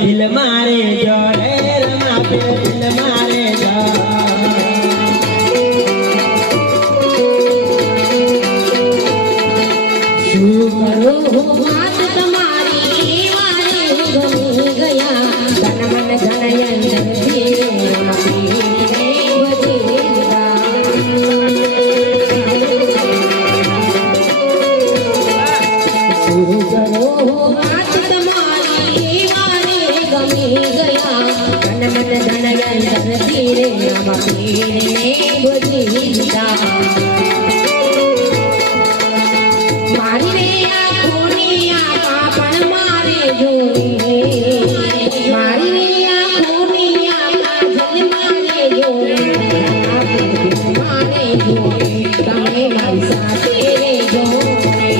दिल मारे जो रे रमा पे दिल मारे जो शुक्रो हो बात तुम्हारी वारे गमी गया तन मन धन मारी रे आ खोनिया पापण मारे जो